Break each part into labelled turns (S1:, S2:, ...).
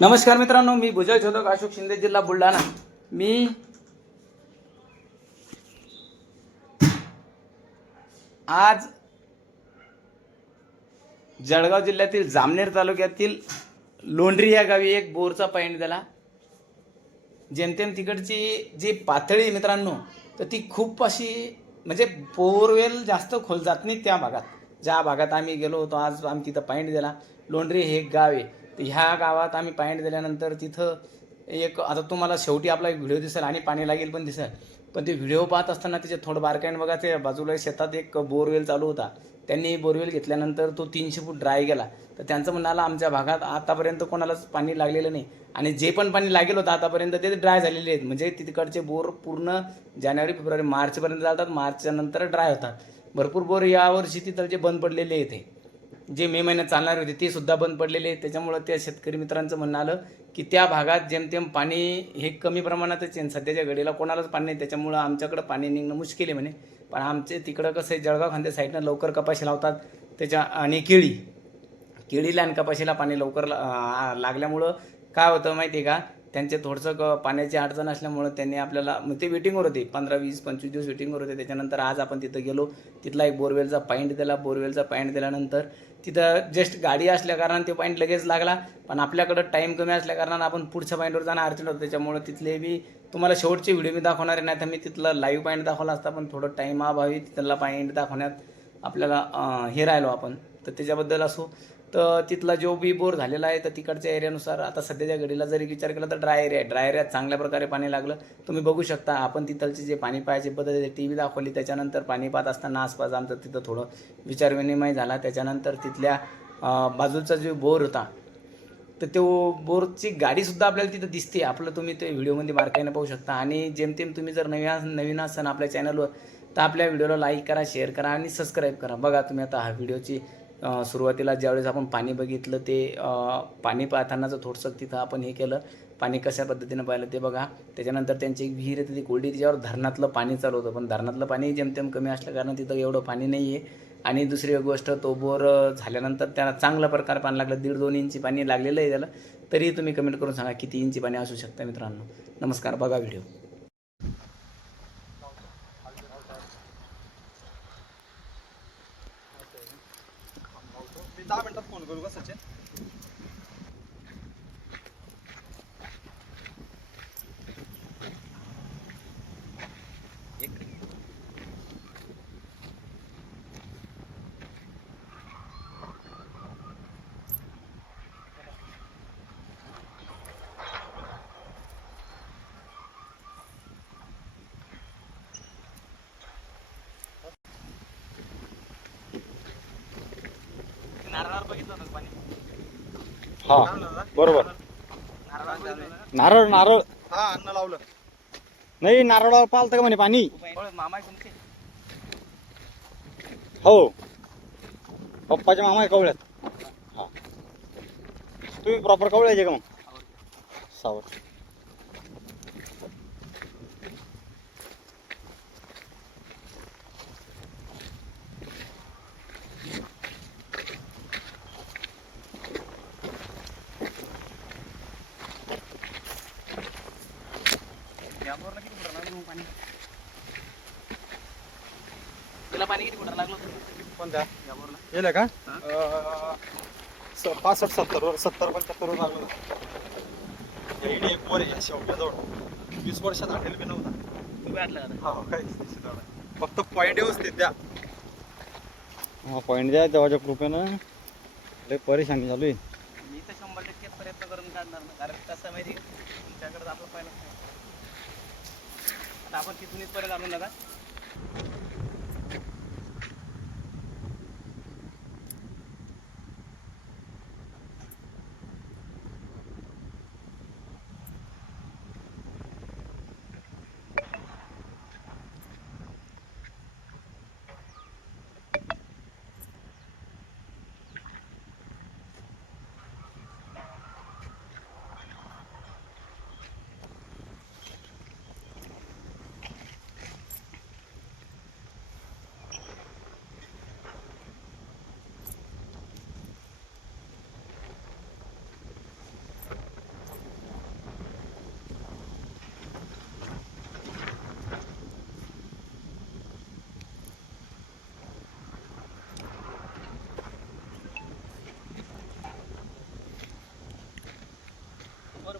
S1: नमस्कार मित्रांनो मी भुजल शोधक अशोक शिंदे जिल्हा बुलढाणा. मी आज जळगाव जिल्ह्यातील जामनेर तालुक्यातील लोंढरी या गावी एक बोरचा पॉईंट दिला जेमतेम तिकडची जी पातळी मित्रांनो तर ती खूप अशी म्हणजे बोरवेल जास्त खोल जात नाही त्या भागात. ज्या भागात आम्ही गेलो होतो आज आम्ही तिथं पॉईंट दिला लोंढरी हे एक गाव आहे. तर ह्या गावात आम्ही पॉईंट दिल्यानंतर तिथं एक आता तुम्हाला शेवटी आपला एक व्हिडिओ दिसेल आणि पाणी लागेल पण दिसेल. पण ते व्हिडिओ पाहत असताना तिचे थोडं बारकाईन बघा ते बाजूला शेतात एक बोरवेल चालू होता. त्यांनी बोरवेल घेतल्यानंतर तो तीनशे फूट ड्राय गेला. तर त्यांचं म्हणाला आमच्या भागात आतापर्यंत कोणालाच पाणी लागलेलं नाही. आणि जे पण पाणी लागेल होतं आतापर्यंत ते ड्राय झालेले आहेत. म्हणजे तिकडचे बोर पूर्ण जानेवारी फेब्रुवारी मार्चपर्यंत चालतात. मार्चच्या नंतर ड्राय होतात. भरपूर बोर यावर्षी तिथलचे बंद पडलेले आहेत जे मे महिन्यात चालणार होते ते सुद्धा बंद पडलेले त्याच्यामुळं त्या शेतकरी मित्रांचं म्हणणं आलं की त्या भागात जेमतेम पाणी हे कमी प्रमाणातच आहे सध्याच्या घडीला कोणालाच पाणी नाही. त्याच्यामुळं आमच्याकडं पाणी निघणं मुश्किल आहे म्हणे. पण आमचे तिकडं कसं आहे जळगाव खांदे साईडनं लवकर कपाशी लावतात. त्याच्या आणि केळी. केळीला आणि कपाशीला पाणी लवकर ला- लागल्यामुळं काय होतं माहिती आहे का? त्यांचे थोडंसं क पाण्याची अडचण असल्यामुळं त्यांनी आपल्याला मग ते वेटिंगवर होते. पंधरा वीस पंचवीस दिवस वेटिंगवर होते. त्याच्यानंतर आज आपण तिथं गेलो. तिथला एक बोरवेलचा पॉईंट दिला. बोरवेलचा पॉईंट दिल्यानंतर तिथं जस्ट गाडी असल्या ते पॉईंट लगेच लागला. पण आपल्याकडं टाईम कमी असल्या कारणानं आपण पुढच्या पॉईंटवर जाणं अडचण होतं. त्याच्यामुळं तिथले बी तुम्हाला शेवटचे व्हिडिओ मी दाखवणार आहे. नाही तर मी तिथलं लाईव्ह पॉईंट दाखवला असता पण थोडं टाईम अभावी तिथला पॉईंट दाखवण्यात आपल्याला हे राहिलो आपण. तर त्याच्याबद्दल असो. तर तिथला जो बी बोर झालेला आहे तर तिकडच्या एरियानुसार आता सध्याच्या घडीला जरी विचार केला तर ड्राय एरिया आहे. ड्राय एरियात चांगल्या प्रकारे पाणी लागलं. तुम्ही बघू शकता आपण तिथलचे जे पाणी पाहायची पद्धत टी व्ही दाखवली. त्याच्यानंतर पाणी पाहत असताना आसपास आमचं तिथं थोडं विचारविनिमय झाला. त्याच्यानंतर तिथल्या बाजूचा जो बोर होता तर तो बोरची गाडीसुद्धा आपल्याला तिथं दिसते. आपलं तुम्ही ते व्हिडिओमध्ये बारकाईनं पाहू शकता. आणि जेमतेम तुम्ही जर नवीन नवीन असाल आपल्या चॅनलवर तर आपल्या व्हिडिओला लाईक करा शेअर करा आणि सबस्क्राईब करा. बघा तुम्ही आता हा व्हिडिओची सुरुवातीला ज्यावेळेस आपण पाणी बघितलं ते पाणी पाणी पाहतानाचं थोडंसं तिथं आपण हे केलं पाणी कशा पद्धतीनं पाहिलं ते बघा. त्याच्यानंतर त्यांची एक विहीर आहे ती कोरडी तिच्यावर धरणातलं पाणी चालू होतं. पण धरणातलं पाणी जेमतेम कमी असल्या कारण तिथं एवढं पाणी नाही आहे. आणि दुसरी एक गोष्ट तो बोर झाल्यानंतर त्याला चांगला प्रकार पाणी लागलं. दीड दोन इंची पाणी लागलेलं आहे त्याला. तरी तुम्ही कमेंट करून सांगा किती इंची पाणी असू शकतं मित्रांनो. नमस्कार बघा व्हिडिओ.
S2: करू का सचिन?
S3: हा बरोबर. नारळ नारळ.
S2: हा अन्न लावलं.
S3: नाही नारळावर पालतं का म्हणे पाणी? हो. पप्पाच्या मामा आहे कवळ्यात. हा. तुम्ही प्रॉपर कवळ्याचे का मग? सावर
S1: तुला पाणी किती कुठं लागलं होतं?
S2: कोणत्या? गेलं का? अं, स- पासष्ट सत्तर वर सत्तर पंच्याहत्तर वर लागलं होतं. इकडे एक वर आहे शेवटच्या जवळ. वीस वर्षात हॉटेल बी नव्हता.
S1: तू भेटला का
S2: हा काहीच नाही शेवटा. फक्त पॉईंट व्यवस्थित द्या.
S3: हा पॉईंट द्या देवाच्या कृपेनं. लय परेशानी चालू आहे
S1: मी तर शंभर टक्के प्रयत्न करून काढणार ना कारण कसं माहिती आहे? तुमच्याकडे आपलं पहिलं आता आपण तिथून इथपर्यंत आणून नका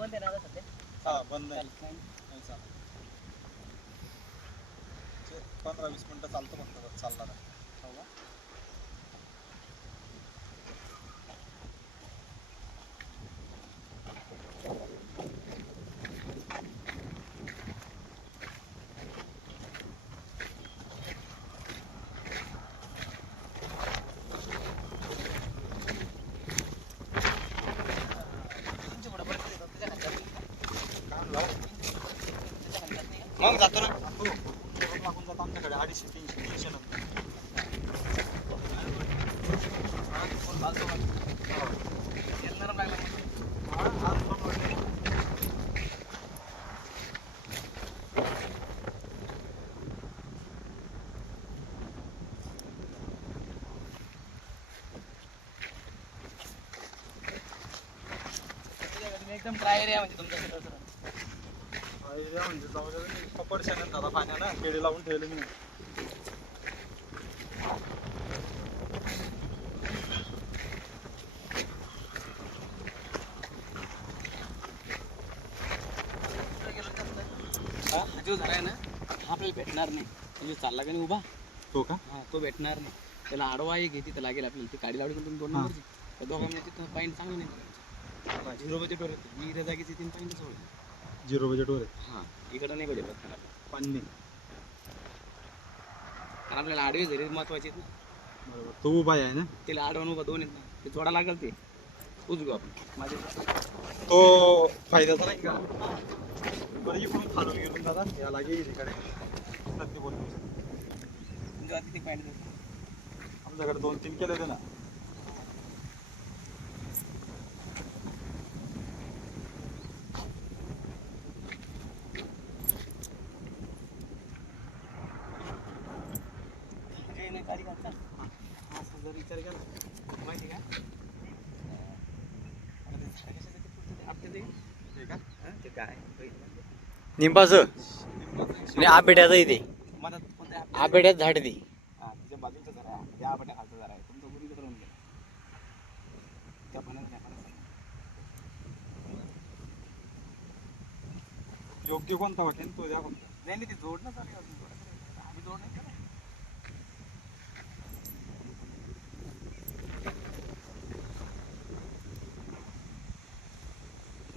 S1: आहे ना सध्या
S2: हा बंद आहे
S1: नाही.
S2: चालत. पंधरा वीस मिनिटं चालतं फक्त चालणार आहे हो का?
S1: तुमच्या पुढं बरं येतात, त्याच्याखाली जात नाही.
S2: काय म्हणला?
S1: त्याच्याखाली जात
S3: जातो ना.
S2: लागून जातो आमच्याकडे अडीचशे तीनशे तीनशे नंतर
S1: एकदम ड्राय एरिया म्हणजे तुमच्या
S2: म्हणजे शेणात दादा पाण्यानं केळी लावून ठेवले मी.
S1: हा? जो झाला आहे ना हा आपल्याला भेटणार नाही. म्हणजे चालला का नाही उभा?
S2: हो का?
S1: हा तो भेटणार नाही. त्याला आडवा एक घेते तर लागेल आपल्याला. ती गाडी लावली तुम्ही दोन. नंबरची? त्या दोघांमध्ये तिथं पाईन चांगलं नाही. झिरो मी इथं जागेची तीन होईल.
S2: झिरो बजेटवर आहे.
S1: हां इकडं नाही कारण
S2: पाणी.
S1: आपल्याला आडवे जरी महत्त्वाचे आहेत ना.
S2: बरोबर तो उभा आहे ना?
S1: त्याला आडवून उभा दोन आहेत ना. ते जोडा लागेल ते. घेऊ आपण माझ्या
S2: तो फायद्याचा नाही का? बरं इकडून खालून गेलो दादा. याला घे इकडे. सत्य बोलतो
S1: तुमच्या तिथे पॅन्ट
S2: आमच्याकडे दोन तीन केले होते ना.
S1: गाडी घालतात असं जर विचार केला माहिती का.
S3: निंबाचं. आणि आपेट्याचं इथे.
S1: कोणते
S3: आपेट्यात झाड
S1: हा, तिच्या बाजूचं जरा आहे. त्या खालचं जरा आहे. तुमचं गुरुचं राहून गेलं त्या पाण्यात नाही पाण्यात
S2: योग्य कोणता वाटेल तो द्या फक्त.
S1: नाही नाही ते जोडणं चालू आहे अजून आहे. आधी जोड नाही केलं.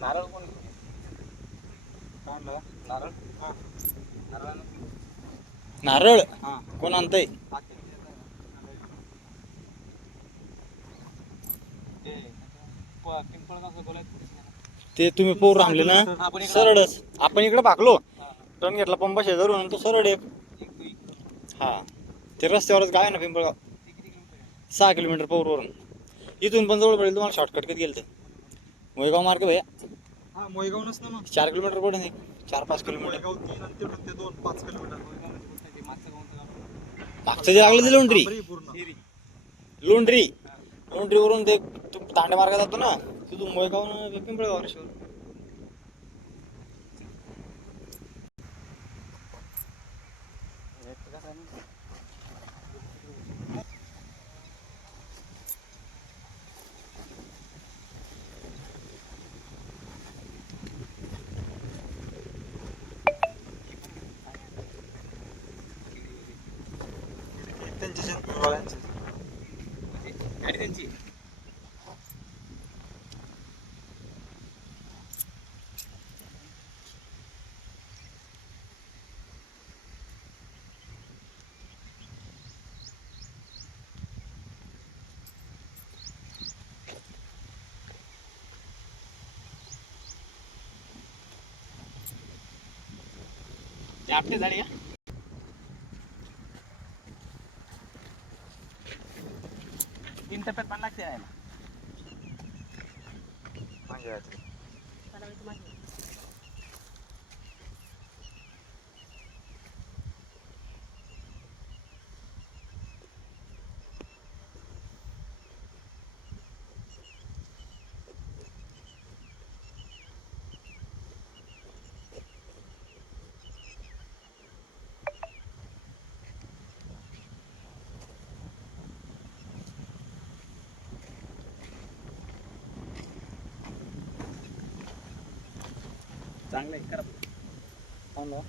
S1: नारळ कोण घेते?
S2: काय म्हणला
S1: नारळ
S2: हा
S1: नारळ
S3: नारळ?
S2: हा.
S3: कोण आणतंय?
S1: ते
S3: तुम्ही पोर रामले ना? सरळच. आपण इकडे भागलो. टर्न घेतला पंपा शेजारून तो सरळ
S1: इकडं.
S3: हा. ते रस्त्यावरच गाव आहे ना पिंपळगाव?
S1: आहे?
S3: सहा किलोमीटर पौरवरून. इथून पण जवळ पडेल तुम्हाला शॉर्टकट कधी गेलं तर मोयगाव मार्ग भैया.
S2: हा मोयगावनच ना मग.
S3: चार किलोमीटर पडेल चार पाच किलोमीटर.
S2: दोन पाच किलोमीटर
S1: कोयगावमध्ये कोणतं ते मागचं गावचं गाव?
S3: मागचं जे लागलं ते लोंढरी. लोंढरी. लोंढरीवरून ते तू तांडे मार्ग जातो ना तिथून मोयगाव न पिंपळगाव शिवर
S1: हे कसं आहे ना?
S2: त्यांच्या शेतकऱ्यांचे
S1: म्हणजे गाडी त्यांची आहे. ते आपली झाडी का तीन टप्प्यात पाणी चांगलं आहे करा
S2: हो ना